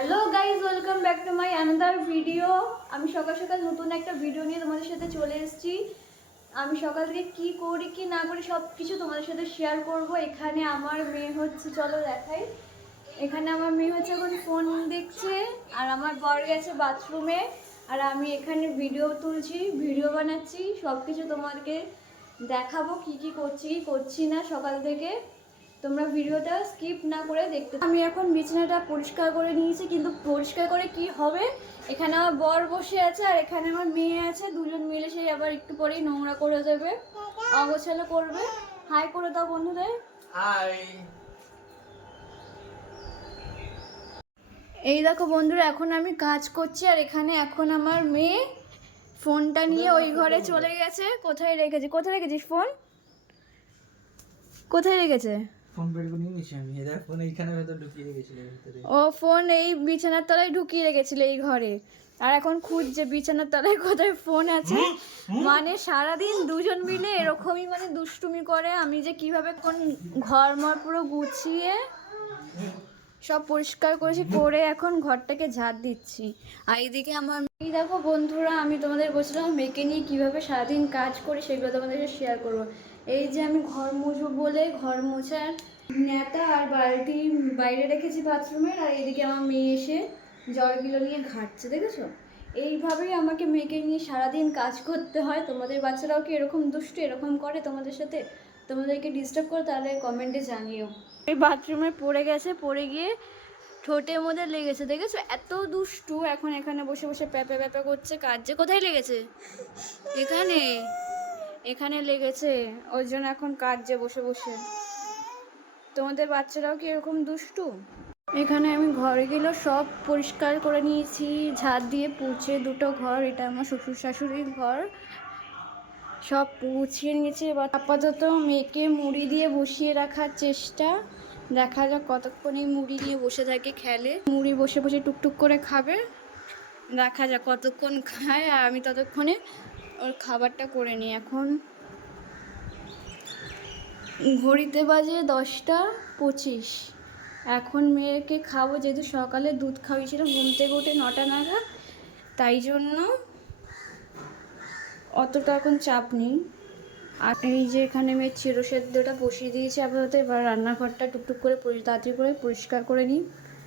Hello guys, welcome back to my another video. আমি সকাল সকাল নতুন একটা ভিডিও নিয়ে তোমাদের সাথে চলে এসেছি। আমি সকাল থেকে কি করি কি না করি সব কিছু তোমাদের সাথে শেয়ার করব। এখানে আমার মেয়ে হচ্ছে, চলো দেখাই। এখানে আমার মেয়ে হচ্ছে এখন ফোন দেখছে, আর আমার বর গেছে বাথরুমে, আর আমি এখানে ভিডিও তুলছি, ভিডিও বানাচ্ছি, সব কিছু তোমাদেরকে দেখাবো কি কি করছি না সকাল থেকে। তোমরা ভিডিওটা স্কিপ না করে দেখতে। আমি এখন বিছানাটা পরিষ্কার করে নিয়েছি, কিন্তু পরিষ্কার করে কি হবে, এখানে আমার বর বসে আছে আর এখানে আমার মেয়ে আছে, দুজন মিলে সেই আবার একটু পরেই নোংরা করে দেবে, অগোছালো করবে। হাই করে দাও বন্ধুদের। হাই। এই দেখো বন্ধুরা, এখন আমি কাজ করছি আর এখানে এখন আমার মেয়ে ফোনটা নিয়ে ওই ঘরে চলে গেছে। কোথায় রেখেছিস ফোন? কোথায় রেখেছে? ফোন বের করে নিয়ে নিয়েছি আমি। এদের ফোন এইখানে ভেতর ঢুকিয়ে রেখেছিল ভিতরে। ও ফোন এই বিছানার তলায় ঢুকিয়ে রেখেছিল এই ঘরে, আর এখন খুঁজছে বিছানার তলায় কোথায় ফোন আছে। মানে সারাদিন দুজন মিলে এরকমই মানে দুষ্টুমি করে। আমি যে কিভাবে কোন ঘরমর পুরো গুছিয়ে সব পরিষ্কার করেছি, করে এখন ঘরটাকে ঝাড় দিচ্ছি। আর এইদিকে আমার এই দেখো বন্ধুরা, আমি তোমাদের বলছিলাম মেয়েকে নিয়ে কীভাবে সারাদিন কাজ করি সেগুলো তোমাদেরকে শেয়ার করব। এই যে আমি ঘর মুছবো বলে ঘর মোছার নেতা আর বালতি বাইরে রেখেছি বাথরুমের, আর এইদিকে আমার মেয়ে এসে জলগুলো নিয়ে ঘাঁটছে, দেখেছো? এইভাবেই আমাকে মেয়েকে নিয়ে সারাদিন কাজ করতে হয়। তোমাদের বাচ্চারাও কি এরকম দুষ্টু এরকম করে তোমাদের সাথে? তোমাদেরকে ডিস্টার্ব করে তাহলে কমেন্টে জানিও। এই বাথরুমে পড়ে গেছে, পড়ে গিয়ে ঠোঁটের মধ্যে লেগেছে, দেখেছো? এত দুষ্টু। এখন এখানে বসে বসে প্যাপে প্যাপে করছে। কাজে কোথায় লেগেছে? এখানে এখানে লেগেছে, ওই জন্য এখন কাজে বসে বসে। তোমাদের বাচ্চারাও কি এরকম দুষ্টু? এখানে আমি ঘরগুলো সব পরিষ্কার করে নিয়েছি, ঝাড় দিয়ে পুছে। দুটো ঘর, এটা আমার শ্বশুর শাশুড়ির ঘর, সব পুছিয়ে নিয়েছি। এবার আপাতত মেয়েকে মুড়ি দিয়ে বসিয়ে রাখার চেষ্টা। দেখা যাক কতক্ষণ এই মুড়ি নিয়ে বসে থাকে, খেলে। মুড়ি বসে বসে টুকটুক করে খাবে, দেখা যাক কতক্ষণ খায়। আর আমি ততক্ষণে ওর খাবারটা করে নিই। এখন ঘড়িতে বাজে 10টা 25। এখন মেয়েকে খাবো, যেহেতু সকালে দুধ খাওয়িয়েছিলাম ঘুম থেকে উঠে 9টা নাগাদ, তাই জন্য অতটা এখন চাপ নেই। আর এই যে এখানে মেয়ের চিড়ো সেদ্ধটা বসিয়ে দিয়েছি আপাতত। এবার রান্নাঘরটা টুকটুক করে তাড়াতাড়ি করে পরিষ্কার করে নিই।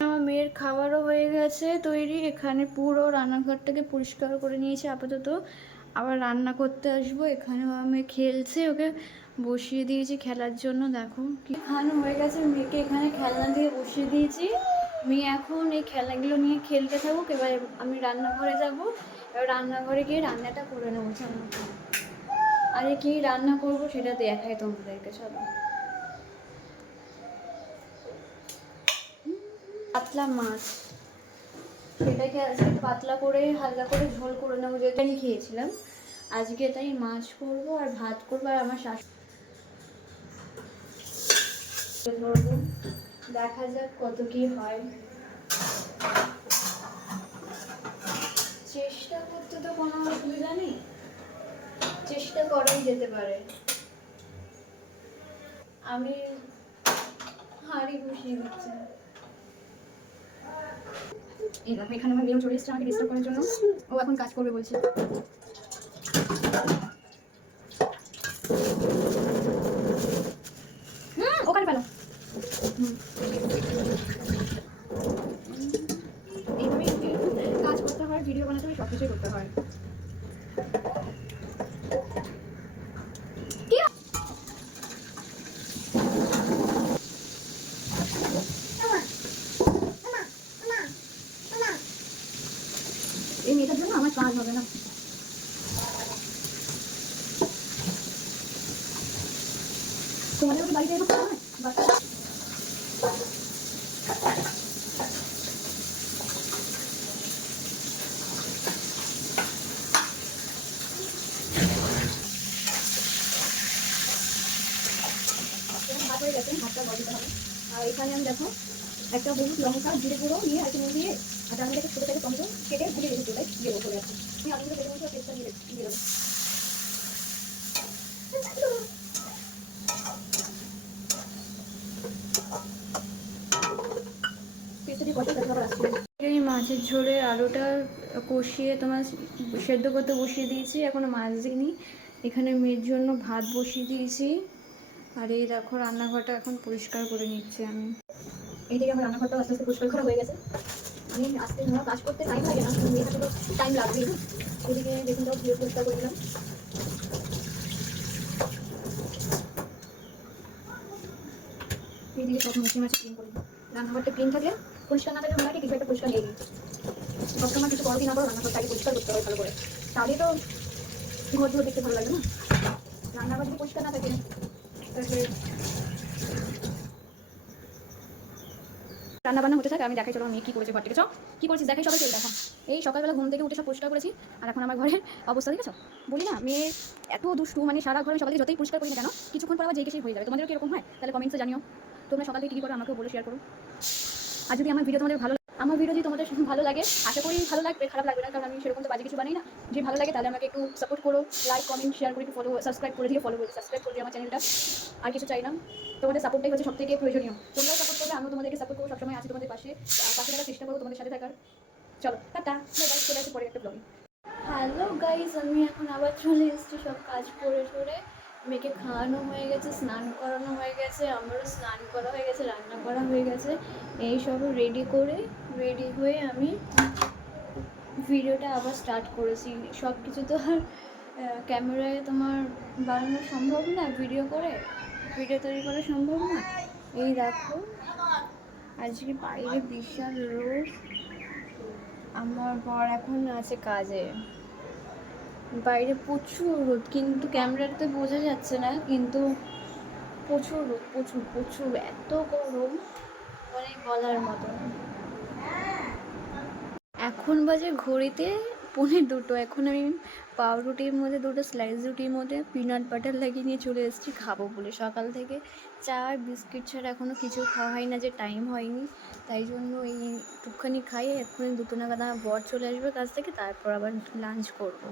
আমার মেয়ের খাবারও হয়ে গেছে তৈরি। এখানে পুরো রান্নাঘরটাকে পরিষ্কার করে নিয়েছি আপাতত। আবার রান্না করতে আসবো। এখানে মেয়ে খেলছে, ওকে বসিয়ে দিয়েছি খেলার জন্য। দেখো কি খাওয়ানো হয়ে গেছে, মেয়েকে এখানে খেলনা দিয়ে বসিয়ে দিয়েছি। মেয়ে এখন এই খেলনাগুলো নিয়ে খেলতে থাকুক। এবার আমি রান্নাঘরে যাব, এবার রান্নাঘরে গিয়ে রান্নাটা করে নেবো। চলো, আরে কি রান্না করবো সেটা দেখাই তোমাদেরকে, চলো। পাতলা মাছ, সেটাকে আজকে পাতলা করে হালকা করে ঝোল করে নেবো, যেটা আমি খেয়েছিলাম আজকে। তাই মাছ করবো আর ভাত করবো। আর আমার শাশুড়ি ধরবো, দেখা যাক কত কি হয়। চেষ্টা করতে তো কোনো অসুবিধা নেই, চেষ্টা করাই যেতে পারে। আমি হাঁড়ি বসিয়ে দিচ্ছি। এই দেখো এখানে আমার মেয়ে চলে এসেছে আমাকে ডিস্টার্ব করার জন্য। ও এখন কাজ করবে বলছে। ওখানে পেলো। এইভাবেই কাজ করতে হয়, ভিডিও বানাতে হয়, সব কিছুই করতে হয়। এই মেয়েটার জন্য আমার কাজ হবে না। তোমাদের কি বাড়িতে এরকম হয়? ভাত হয়ে গেছে, ভাতটা গলিতে হবে। আর এখানে আমি দেখো একটা হলুদ লঙ্কা জিরে গুঁড়ো নিয়ে আর নুন দিয়ে আর আমি থেকে ছোটো থেকে টমেটো কেটে ভুলে রেখেছি, তাই দিয়ে চলে যাচ্ছি। আমি আলুগুলো কেটে মতো পেস্টটা দিয়ে দেবো। পেস্টটা দিয়ে কষে তারপর আসছে। মাছের ঝোলে আলুটা কষিয়ে তোমার সেদ্ধ করতে বসিয়ে দিয়েছি, এখনও মাছ দিইনি। এখানে মেয়ের জন্য ভাত বসিয়ে দিয়েছি। আর এই দেখো রান্নাঘরটা এখন পরিষ্কার করে নিচ্ছি আমি। এইদিকে আমার রান্নাঘরটা আস্তে আস্তে পরিষ্কার করা হয়ে গেছে। আমি আজকে ধরো কাজ করতে টাইম লাগে না, মেয়েটা তো টাইম লাগবেই না। এদিকে বেসিনটাও ধুয়ে পরিষ্কার করে দিলাম। এইদিকে সব মুছে মাছে ক্লিন করে দিই। রান্নাঘরটা ক্লিন থাকলে, পরিষ্কার না থাকলে মনে হয় কিছু একটা পরিষ্কার নেই। সবসময় কিছু করো কি না করো, রান্নাঘরটা আগে পরিষ্কার করতে হয় ভালো করে, তাহলে তো ঘর ধরে দেখতে ভালো লাগে না। রান্নাঘর যদি পরিষ্কার না থাকে তাহলে রান্না বান্না হতে থাকে। আমি দেখাই চলো আমি কী করেছি ঘর থেকে। কী করেছিস দেখাই সবাই চলে। এখন এই সকালবেলা ঘুম থেকে উঠে সব পরিষ্কার করেছি। আর এখন আমার ঘরের অবস্থা দেখেছো? বলি না মেয়ে এত দুষ্টু, মানে সারা ঘরে সকালে যতই পরিষ্কার করি না কেন কিছুক্ষণ পর আবার যেই কেসেই হয়ে যাবে। তোমাদেরও কীরকম হয় তাহলে কমেন্টসে জানিও। তোমরা সকালে কী করো আমাকেও বলে শেয়ার করো। আর যদি আমার ভিডিও তোমাদের ভালো আমার ভিডিও যদি তোমাদের ভালো লাগে, আশা করি ভালো লাগবে, খারাপ লাগবে না, কারণ আমি সেরকম তো বাজে কিছু বানাই না। যদি ভালো লাগে তাহলে আমাকে একটু সাপোর্ট করো, লাইক কমেন্ট শেয়ার করে ফলো সাবস্ক্রাইব করে দিও, সাবস্ক্রাইব করে দিও আমার চ্যানেলটা। আর কিছু চাই না, তোমাদের সাপোর্টটাই হচ্ছে সবথেকে প্রয়োজনীয়। তোমরাও সাপোর্ট করবে, আমিও তোমাদেরকে সাপোর্ট করবো, সবসময় আছি তোমাদের পাশে থাকার চেষ্টা করবো, তোমাদের সাথে থাকার। চলো টাটা, চলে আসি পরে একটা ব্লগে। হ্যালো গাইজ, আমি এখন আবার চলে এসেছি সব কাজ করে টোরে। মেয়েকে খাওয়ানো হয়ে গেছে, স্নান করানো হয়ে গেছে, আমারও স্নান করা হয়ে গেছে, রান্না করা হয়ে গেছে। এই সব রেডি হয়ে আমি ভিডিওটা আবার স্টার্ট করেছি। সব কিছু তো আর ক্যামেরায় তোমার বানানো সম্ভব না, ভিডিও তৈরি করা সম্ভব না। এই দেখো আজকে বাইরে বিশাল রোদ, আমার বর এখন আছে কাজে। বাইরে প্রচুর রোদ, কিন্তু ক্যামেরাতে বোঝা যাচ্ছে না, কিন্তু প্রচুর রোদ, প্রচুর এত গরম মানে বলার মতো না। এখন বাজে ঘড়িতে 1:45। এখন আমি পাউরুটির মধ্যে, দুটো স্লাইস রুটির মধ্যে পিনাট বাটার লাগিয়ে নিয়ে চলে এসেছি খাবো বলে। সকাল থেকে চা আর বিস্কিট ছাড়া এখনও কিছু খাওয়া হয় না, যে টাইম হয়নি, তাই জন্য এই একটুখানি খাই। এক্ষুনি 2টো নাগাদ আমার বর চলে আসবে কাছ থেকে, তারপর আবার লাঞ্চ করবো।